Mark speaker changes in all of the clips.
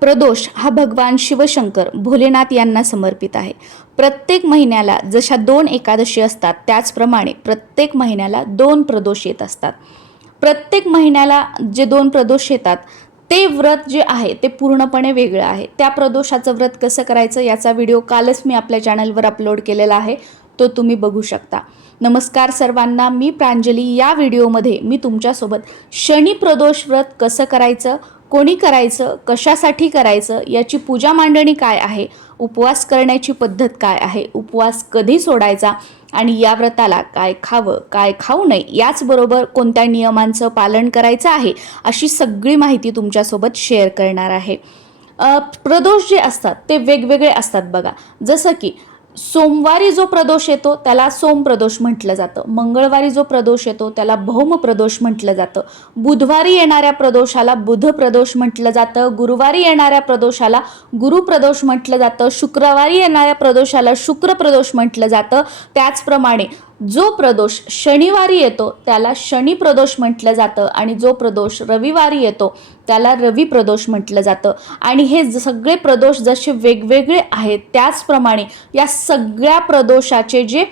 Speaker 1: प्रदोष हा भगवान शिवशंकर भोलेनाथ यांना समर्पित आहे. प्रत्येक महिन्याला जशा दोन एकादशी असतात त्याचप्रमाणे प्रत्येक महिन्याला दोन प्रदोष येत असतात. प्रत्येक महिन्याला जे दोन प्रदोष येतात ते व्रत जे आहे ते पूर्णपणे वेगळं आहे. त्या प्रदोषाचं व्रत कसं करायचं याचा व्हिडिओ कालच मी आपल्या चॅनलवर अपलोड केलेला आहे तो तुम्ही बघू शकता. नमस्कार सर्वांना मी प्रांजली. या व्हिडिओमध्ये मी तुमच्यासोबत शनी प्रदोष व्रत कसं करायचं कोणी करायचं कशासाठी करायचं याची पूजा मांडणी काय आहे उपवास करण्याची पद्धत काय आहे उपवास कधी सोडायचा आणि या व्रताला काय खावं काय खाऊ नये याचबरोबर कोणत्या नियमांचं पालन करायचं आहे अशी सगळी माहिती तुमच्यासोबत शेअर करणार आहे. प्रदोष जे असतात ते वेगवेगळे असतात बघा. जसं की सोमवारी जो प्रदोष येतो त्याला सोम प्रदोष म्हटलं जातं. मंगळवारी जो प्रदोष येतो त्याला भौम प्रदोष म्हटलं जातं. बुधवारी येणाऱ्या प्रदोषाला बुध प्रदोष म्हटलं जातं. गुरुवारी येणाऱ्या प्रदोषाला गुरु प्रदोष म्हटलं जातं. शुक्रवारी येणाऱ्या प्रदोषाला शुक्र प्रदोष म्हटलं जातं. त्याचप्रमाणे जो प्रदोष शनिवारी येतो त्याला शनी प्रदोष म्हटलं जातं. आणि जो प्रदोष रविवारी येतो त्याला रवी प्रदोष म्हटलं जातं. आणि हे सगळे प्रदोष जसे वेगवेगळे आहेत त्याचप्रमाणे या सगळ्या प्रदोषाचे जे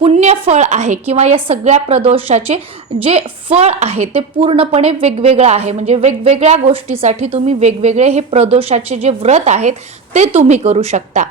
Speaker 1: पुण्यफळ आहे किंवा या सगळ्या प्रदोषाचे जे फळ आहे ते पूर्णपणे वेगवेगळं आहे. म्हणजे वेगवेगळ्या गोष्टीसाठी तुम्ही वेगवेगळे हे प्रदोषाचे जे व्रत आहेत ते तुम्ही करू शकता.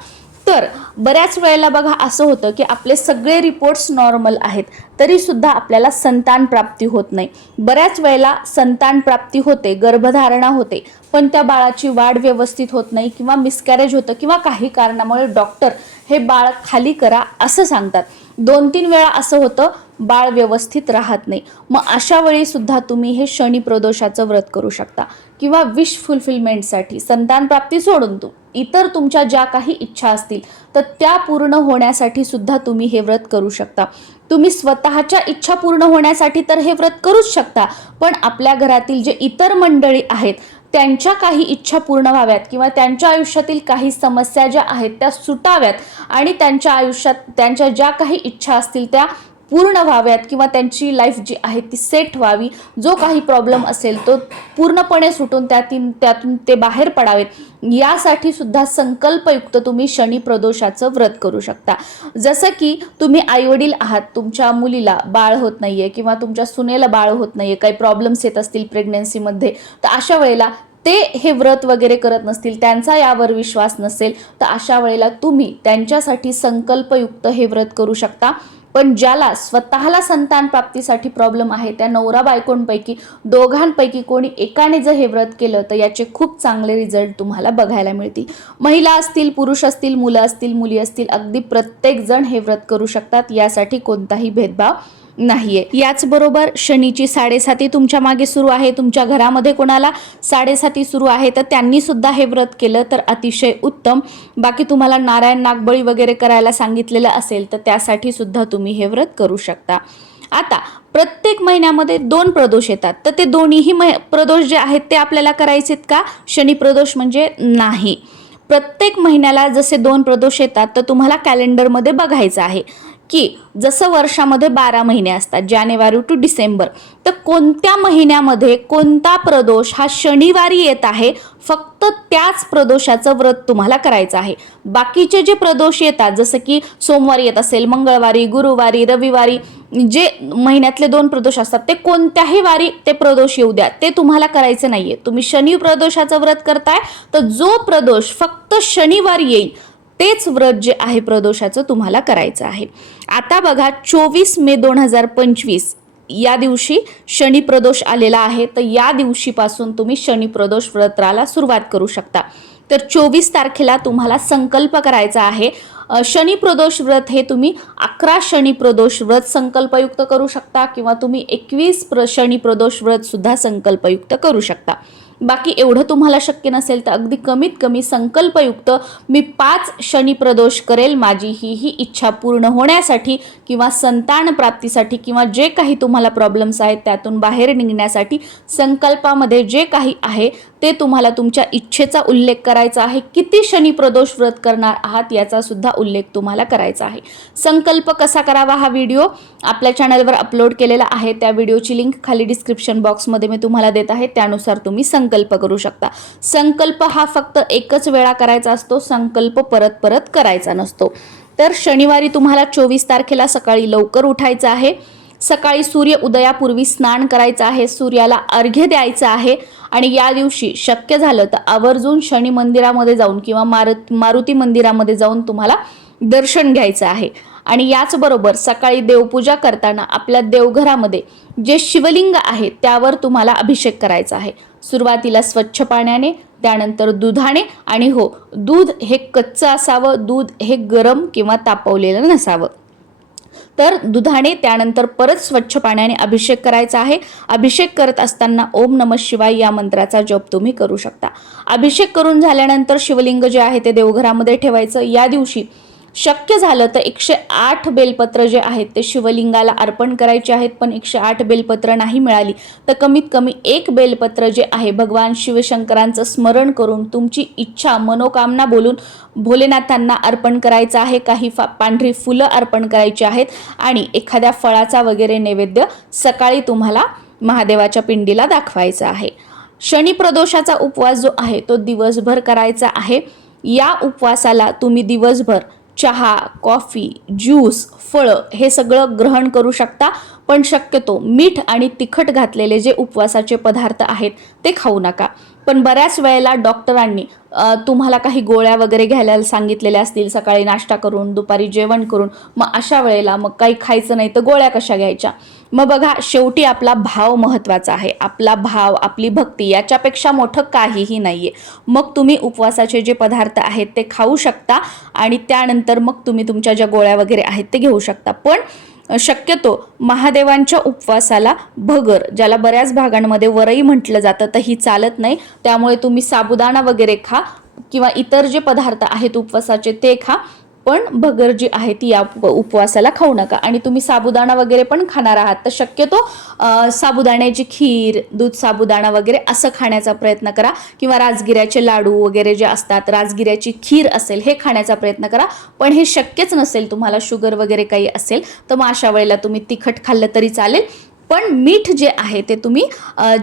Speaker 1: तर बऱ्याच वेळेला बघा असं होतं की आपले सगळे रिपोर्ट्स नॉर्मल आहेत तरीसुद्धा आपल्याला संतान प्राप्ती होत नाही. बऱ्याच वेळेला संतान प्राप्ती होते गर्भधारणा होते पण त्या बाळाची वाढ व्यवस्थित होत नाही किंवा मिसकॅरेज होतं किंवा काही कारणामुळे डॉक्टर हे बाळ खाली करा असं सांगतात. दोन तीन वेळा असं होतं बाळ व्यवस्थित राहत नाही. मग अशा वेळी सुद्धा तुम्ही हे शनी प्रदोषाचं व्रत करू शकता किंवा विश फुलफिलमेंटसाठी संतान प्राप्ती सोडून तू. इतर तुमच्या ज्या काही इच्छा असतील तर त्या पूर्ण होण्यासाठी सुद्धा तुम्ही हे व्रत करू शकता. तुम्ही स्वतःच्या इच्छा पूर्ण होण्यासाठी तर हे व्रत करूच शकता पण आपल्या घरातील जे इतर मंडळी आहेत त्यांच्या काही इच्छा पूर्ण व्हाव्यात किंवा त्यांच्या आयुष्यातील काही समस्या ज्या आहेत त्या सुटाव्यात आणि त्यांच्या आयुष्यात त्यांच्या ज्या काही इच्छा असतील त्या पूर्ण व्हाव्यात किंवा त्यांची लाईफ जी आहे ती सेट व्हावी जो काही प्रॉब्लेम असेल तो पूर्णपणे सुटून त्यातून त्यातून ते बाहेर पडावेत यासाठी सुद्धा संकल्पयुक्त तुम्ही शनी प्रदोषाचं व्रत करू शकता. जसं की तुम्ही आईवडील आहात तुमच्या मुलीला बाळ होत नाही आहे किंवा तुमच्या सुनेला बाळ होत नाही आहे काही प्रॉब्लेम्स येत असतील प्रेग्नन्सीमध्ये तर अशा वेळेला ते हे व्रत वगैरे करत नसतील त्यांचा यावर विश्वास नसेल तर अशा वेळेला तुम्ही त्यांच्यासाठी संकल्पयुक्त हे व्रत करू शकता. पण ज्याला स्वतःला संतान प्राप्तीसाठी प्रॉब्लेम आहे त्या नवरा बायकोंपैकी दोघांपैकी कोणी एकाने जर हे व्रत केलं तर याचे खूप चांगले रिझल्ट तुम्हाला बघायला मिळतील. महिला असतील पुरुष असतील मुलं असतील मुली असतील अगदी प्रत्येक जण हे व्रत करू शकतात. यासाठी कोणताही भेदभाव नाहीये. याचबरोबर शनीची साडेसाती तुमच्या मागे सुरू आहे. तुमच्या घरामध्ये कोणाला साडेसाती सुरू आहे तर त्यांनी सुद्धा हे व्रत केलं तर अतिशय उत्तम. बाकी तुम्हाला नारायण नागबळी वगैरे करायला सांगितलेलं असेल तर त्यासाठी सुद्धा तुम्ही हे व्रत करू शकता. आता प्रत्येक महिन्यामध्ये दोन प्रदोष येतात. तर ते दोन्हीही मै प्रदोष जे आहेत ते आपल्याला करायचेत का? शनी प्रदोष म्हणजे नाही. प्रत्येक महिन्याला जसे दोन प्रदोष येतात तर तुम्हाला कॅलेंडरमध्ये बघायचं आहे. की जसं वर्षामध्ये बारा महिने असतात जानेवारी टू डिसेंबर तर कोणत्या महिन्यामध्ये कोणता प्रदोष हा शनिवारी येत आहे फक्त त्याच प्रदोषाचं व्रत तुम्हाला करायचं आहे. बाकीचे जे प्रदोष येतात जसं की सोमवारी येत असेल मंगळवारी गुरुवारी रविवारी जे महिन्यातले दोन प्रदोष असतात ते कोणत्याही वारी ते प्रदोष येऊ द्या ते तुम्हाला करायचं नाहीये. तुम्ही शनी प्रदोषाचं व्रत करताय तर जो प्रदोष फक्त शनिवारी येईल तेच व्रत जे आहे प्रदोषाचं तुम्हाला करायचं आहे. आता बघा चोवीस मे दोन हजार पंचवीस या दिवशी शनी प्रदोष आलेला आहे. तर या दिवशीपासून तुम्ही शनी प्रदोष व्रताला सुरुवात करू शकता. तर चोवीस तारखेला तुम्हाला संकल्प करायचा आहे. शनी प्रदोष व्रत हे तुम्ही अकरा शनी प्रदोष व्रत संकल्पयुक्त करू शकता किंवा तुम्ही एकवीस प्र शनी प्रदोष व्रत सुद्धा संकल्पयुक्त करू शकता. बाकी एवढं तुम्हाला शक्य नसेल तर अगदी कमीत कमी संकल्पयुक्त मी पाच शनी प्रदोष करेल. माझी ही ही इच्छा पूर्ण होण्यासाठी किंवा संतान प्राप्तीसाठी किंवा जे काही तुम्हाला प्रॉब्लेम्स आहेत त्यातून बाहेर निघण्यासाठी संकल्पामध्ये जे काही आहे ते तुम्हाला तुमच्या इच्छेचा उल्लेख करायचा आहे. किती शनी प्रदोष व्रत करणार आहात याचा सुद्धा उल्लेख तुम्हाला करायचा आहे. संकल्प कसा करावा हा व्हिडिओ आपल्या चॅनलवर अपलोड केलेला आहे. त्या व्हिडिओची लिंक खाली डिस्क्रिप्शन बॉक्समध्ये मी तुम्हाला देत आहे. त्यानुसार तुम्ही संकल्प करू शकता. संकल्प हा फक्त एकच वेळा करायचा असतो. संकल्प परत परत करायचा नसतो. तर शनिवारी तुम्हाला चोवीस तारखेला सकाळी लवकर उठायचं आहे. सकाळी सूर्य उदयापूर्वी स्नान करायचं आहे सूर्याला अर्घ्य द्यायचं आहे आणि या दिवशी शक्य झालं तर आवर्जून शनी मंदिरामध्ये जाऊन किंवा मारुत मारुती मंदिरामध्ये जाऊन तुम्हाला दर्शन घ्यायचं आहे. आणि याचबरोबर सकाळी देवपूजा करताना आपल्या देवघरामध्ये जे शिवलिंग आहे त्यावर तुम्हाला अभिषेक करायचा आहे. सुरुवातीला स्वच्छ पाण्याने त्यानंतर दुधाने आणि हो दूध हे कच्चं असावं दूध हे गरम किंवा तापवलेलं नसावं. तर दुधाने त्यानंतर परत स्वच्छ पाण्याने अभिषेक करायचा आहे. अभिषेक करत असताना ओम नम शिवाय या मंत्राचा जप तुम्ही करू शकता. अभिषेक करून झाल्यानंतर शिवलिंग जे आहे ते देवघरामध्ये ठेवायचं. या दिवशी शक्य झालं तर एकशे आठ बेलपत्र जे आहेत ते शिवलिंगाला अर्पण करायचे आहेत पण एकशे आठ बेलपत्र नाही मिळाली. तर कमीत कमी एक बेलपत्र जे आहे भगवान शिवशंकरांचं स्मरण करून तुमची इच्छा मनोकामना बोलून भोलेनाथांना अर्पण करायचं आहे. काही फा पांढरी फुलं अर्पण करायची आहेत आणि एखाद्या फळाचा वगैरे नैवेद्य सकाळी तुम्हाला महादेवाच्या पिंडीला दाखवायचा आहे. शनी प्रदोषाचा उपवास जो आहे तो दिवसभर करायचा आहे. या उपवासाला तुम्ही दिवसभर चहा कॉफी ज्यूस फळं हे सगळं ग्रहण करू शकता पण शक्यतो मीठ आणि तिखट घातलेले जे उपवासाचे पदार्थ आहेत ते खाऊ नका. पण बऱ्याच वेळेला डॉक्टरांनी तुम्हाला काही गोळ्या वगैरे घ्यायला सांगितलेल्या असतील सकाळी नाश्ता करून दुपारी जेवण करून मग अशा वेळेला मग काही खायचं नाही तर गोळ्या कशा घ्यायच्या? मग बघा शेवटी आपला भाव महत्त्वाचा आहे. आपला भाव आपली भक्ती याच्यापेक्षा मोठं काहीही नाही आहे मग तुम्ही उपवासाचे जे पदार्थ आहेत ते खाऊ शकता आणि त्यानंतर मग तुम्ही तुमच्या ज्या गोळ्या वगैरे आहेत ते घेऊ शकता. पण शक्यतो महादेवांच्या उपवासाला भगर ज्याला बऱ्याच भागांमध्ये वरई म्हटलं जातं तर ही चालत नाही. त्यामुळे तुम्ही साबुदाणा वगैरे खा किंवा इतर जे पदार्थ आहेत उपवासाचे ते खा. पण भगर जी आहे ती या उप- उपवासाला खाऊ नका. आणि तुम्ही साबुदाणा वगैरे पण खाणार आहात. तर शक्यतो साबुदाण्याची खीर दूध साबुदाणा वगैरे असं खाण्याचा प्रयत्न करा. किंवा राजगिऱ्याचे लाडू वगैरे जे असतात राजगिऱ्याची खीर असेल हे खाण्याचा प्रयत्न करा. पण हे शक्यच नसेल तुम्हाला शुगर वगैरे काही असेल तर मग अशा वेळेला तुम्ही तिखट खाल्लं तरी चालेल. पण मीठ जे आहे ते तुम्ही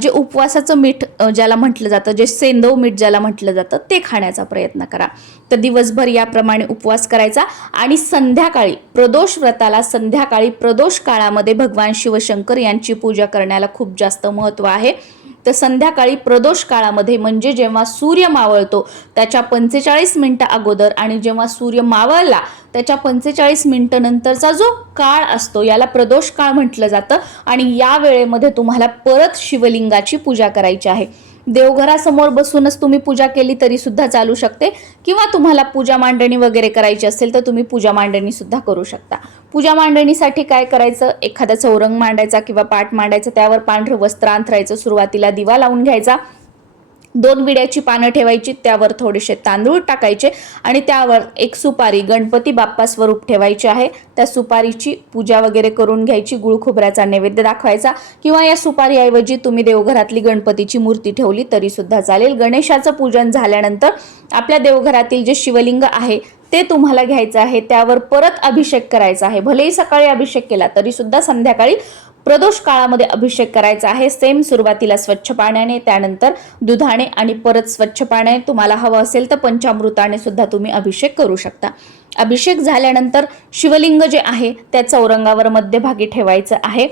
Speaker 1: जे उपवासाचं मीठ ज्याला म्हटलं जातं जे सेंदव मीठ ज्याला म्हटलं जातं ते खाण्याचा प्रयत्न करा. तर दिवसभर याप्रमाणे उपवास करायचा आणि संध्याकाळी प्रदोष व्रताला संध्याकाळी प्रदोष काळामध्ये भगवान शिवशंकर यांची पूजा करण्याला खूप जास्त महत्त्व आहे. तर संध्याकाळी प्रदोष काळामध्ये म्हणजे जेव्हा सूर्य मावळतो त्याच्या पंचेचाळीस मिनटं अगोदर आणि जेव्हा सूर्य मावळला त्याच्या पंचेचाळीस मिनटं नंतरचा जो काळ असतो याला प्रदोष काळ म्हटलं जातं. आणि या वेळेमध्ये तुम्हाला परत शिवलिंगाची पूजा करायची आहे. देवघरासमोर बसूनच तुम्ही पूजा केली तरी सुद्धा चालू शकते. किंवा तुम्हाला पूजा मांडणी वगैरे करायची असेल तर तुम्ही पूजा मांडणी सुद्धा करू शकता. पूजा मांडणीसाठी काय करायचं? एखादा चौरंग मांडायचा किंवा पाठ मांडायचा त्यावर पांढरं वस्त्र अंथरायचं सुरुवातीला दिवा लावून घ्यायचा. दोन विड्याची पानं ठेवायची त्यावर थोडेसे तांदूळ टाकायचे आणि त्यावर एक सुपारी गणपती बाप्पा स्वरूप ठेवायची आहे. त्या सुपारीची पूजा वगैरे करून घ्यायची गुळ खोबऱ्याचा नैवेद्य दाखवायचा किंवा या सुपारीऐवजी तुम्ही देवघरातली गणपतीची मूर्ती ठेवली तरी सुद्धा चालेल. गणेशाचं पूजन झाल्यानंतर आपल्या देवघरातील जे शिवलिंग आहे ते तुम्हाला घ्यायचं आहे. त्यावर परत अभिषेक करायचा आहे. भलेही सकाळी अभिषेक केला तरी सुद्धा संध्याकाळी प्रदोष काळामध्ये अभिषेक करायचा आहे. सेम सुरुवातीला स्वच्छ पाण्याने त्यानंतर दुधाने आणि परत स्वच्छ पाण्याने तुम्हाला हवं असेल तर पंचामृताने सुद्धा तुम्ही अभिषेक करू शकता. अभिषेक झाल्यानंतर शिवलिंग जे आहे त्या चौरंगावर मध्यभागी ठेवायचं आहे.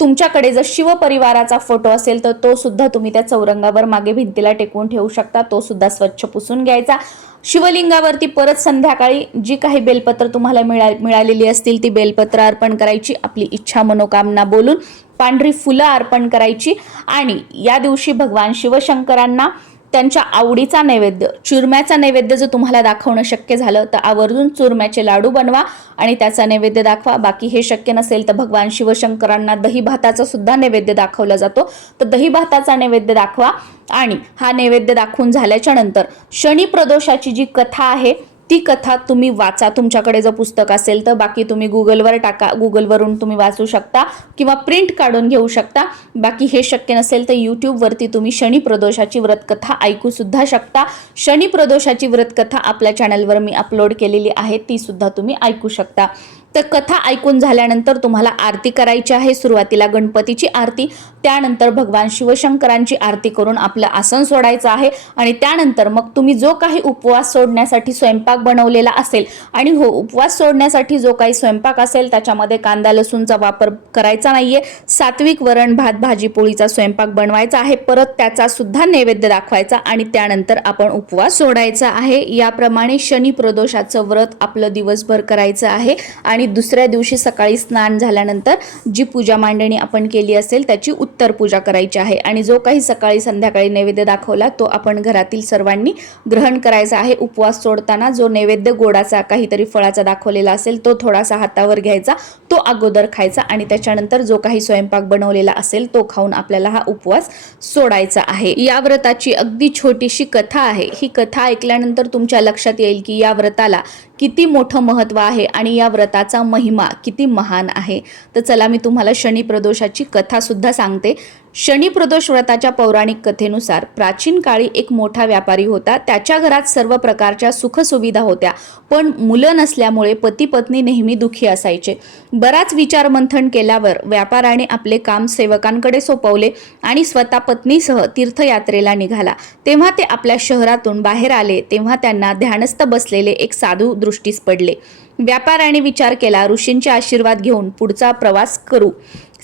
Speaker 1: तुमच्याकडे जर शिवपरिवाराचा फोटो असेल तर तो सुद्धा तुम्ही त्या चौरंगावर मागे भिंतीला टेकवून ठेवू शकता. तो सुद्धा स्वच्छ पुसून घ्यायचा. शिवलिंगावरती परत संध्याकाळी जी काही बेलपत्र तुम्हाला मिळा मिळालेली असतील ती बेलपत्र अर्पण करायची. आपली इच्छा मनोकामना बोलून पांढरी फुलं अर्पण करायची. आणि या दिवशी भगवान शिवशंकरांना त्यांच्या आवडीचा नैवेद्य चुरम्याचा नैवेद्य जर तुम्हाला दाखवणं शक्य झालं तर आवर्जून चुरम्याचे लाडू बनवा आणि त्याचा नैवेद्य दाखवा. बाकी हे शक्य नसेल तर भगवान शिवशंकरांना दही भाताचा सुद्धा नैवेद्य दाखवला जातो. तर दही भाताचा नैवेद्य दाखवा आणि हा नैवेद्य दाखवून झाल्याच्यानंतर शनी प्रदोषाची जी कथा आहे ती कथा तुम्ही वाचा. तुमच्याकडे जर पुस्तक असेल तर बाकी तुम्ही गुगलवर टाका. गुगलवरून तुम्ही वाचू शकता किंवा प्रिंट काढून घेऊ शकता. बाकी हे शक्य नसेल तर यूट्यूबवरती तुम्ही शनी प्रदोषाची व्रतकथा ऐकू सुद्धा शकता. शनी प्रदोषाची व्रतकथा आपल्या चॅनलवर मी अपलोड केलेली आहे. ती सुद्धा तुम्ही ऐकू शकता. तर कथा ऐकून झाल्यानंतर तुम्हाला आरती करायची आहे. सुरुवातीला गणपतीची आरती त्यानंतर भगवान शिवशंकरांची आरती करून आपलं आसन सोडायचं आहे. आणि त्यानंतर मग तुम्ही जो काही उपवास सोडण्यासाठी स्वयंपाक बनवलेला असेल आणि हो उपवास सोडण्यासाठी जो काही स्वयंपाक असेल त्याच्यामध्ये कांदा लसूणचा वापर करायचा नाहीये. सात्विक वरण भात भाजी पोळीचा स्वयंपाक बनवायचा आहे. परत त्याचा सुद्धा नैवेद्य दाखवायचा आणि त्यानंतर आपण उपवास सोडायचा आहे. याप्रमाणे शनी प्रदोषाचं व्रत आपलं दिवसभर करायचं आहे. आणि आणि दुसऱ्या दिवशी सकाळी स्नान झाल्यानंतर जी पूजा मांडणी आपण केली असेल त्याची उत्तर पूजा करायची आहे. आणि जो काही सकाळी संध्याकाळी नैवेद्य दाखवला तो आपण घरातील सर्वांनी ग्रहण करायचा आहे. उपवास सोडताना जो नैवेद्य गोडाचा काहीतरी फळाचा दाखवलेला असेल तो थोडासा हातावर घ्यायचा तो अगोदर खायचा आणि त्याच्यानंतर जो काही स्वयंपाक बनवलेला असेल तो खाऊन आपल्याला हा उपवास सोडायचा आहे. या व्रताची अगदी छोटीशी कथा आहे. ही कथा ऐकल्यानंतर तुमच्या लक्षात येईल की या व्रताला किती मोठं महत्त्व आहे आणि या व्रताचा महिमा किती महान आहे. तर चला मी तुम्हाला शनी प्रदोषाची कथासुद्धा सांगते. शनी प्रदोष व्रताच्या पौराणिक कथेनुसार प्राचीन काळी एक मोठा व्यापारी होता. त्याच्या घरात सर्व प्रकारच्या सुखसुविधा होत्या पण मुलं नसल्यामुळे पती पत्नी नेहमी दुखी असायचे. बराच विचार मंथन केल्यावर व्यापाराने आपले काम सेवकांकडे सोपवले आणि स्वतः पत्नीसह तीर्थयात्रेला निघाला. तेव्हा ते आपल्या शहरातून बाहेर आले तेव्हा त्यांना ध्यानस्थ बसलेले एक साधू दृष्टीस पडले. व्यापाराने विचार केला ऋषींचे आशीर्वाद घेऊन पुढचा प्रवास करू.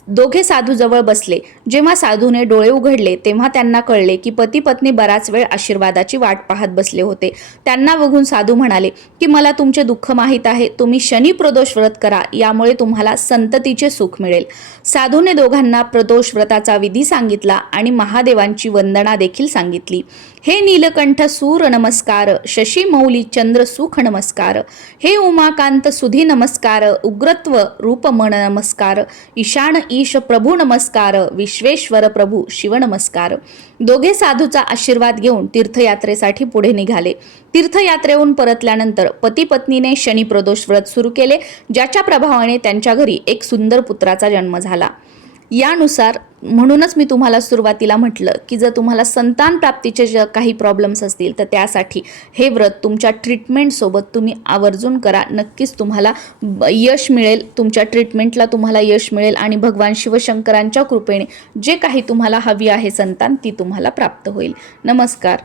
Speaker 1: दोघे साधू जवळ बसले. जेव्हा साधूने डोळे उघडले तेव्हा त्यांना कळले की पती पत्नी बराच वेळ आशीर्वादाची वाट पाहत बसले होते. त्यांना बघून साधू म्हणाले की मला तुमचे दुःख माहीत आहे. तुम्ही शनी प्रदोष व्रत करा. यामुळे तुम्हाला संततीचे सुख मिळेल. साधूने दोघांना प्रदोष व्रताचा विधी सांगितला आणि महादेवांची वंदना देखील सांगितली. हे नीलकंठ सूर नमस्कार शशी मौली चंद्र सुख नमस्कार हे उमाकांत सुधी नमस्कार उग्रत्व रूपमण नमस्कार ईशान ईश प्रभू नमस्कार विश्वेश्वर प्रभू शिवनमस्कार दोघे साधूचा आशीर्वाद घेऊन तीर्थयात्रेसाठी पुढे निघाले. तीर्थयात्रेहून परतल्यानंतर पती पत्नीने शनी प्रदोष व्रत सुरू केले ज्याच्या प्रभावाने त्यांच्या घरी एक सुंदर पुत्राचा जन्म झाला. यानुसार म्हणूनच मी तुम्हाला सुरुवातीला म्हटलं की जर तुम्हाला संतान प्राप्तीचे जे काही प्रॉब्लेम्स असतील तर त्यासाठी हे व्रत तुमच्या ट्रीटमेंटसोबत तुम्ही आवर्जून करा. नक्कीच तुम्हाला यश मिळेल तुमच्या ट्रीटमेंटला तुम्हाला यश मिळेल आणि भगवान शिवशंकरांच्या कृपेने जे काही तुम्हाला हवी आहे संतान ती तुम्हाला प्राप्त होईल. नमस्कार.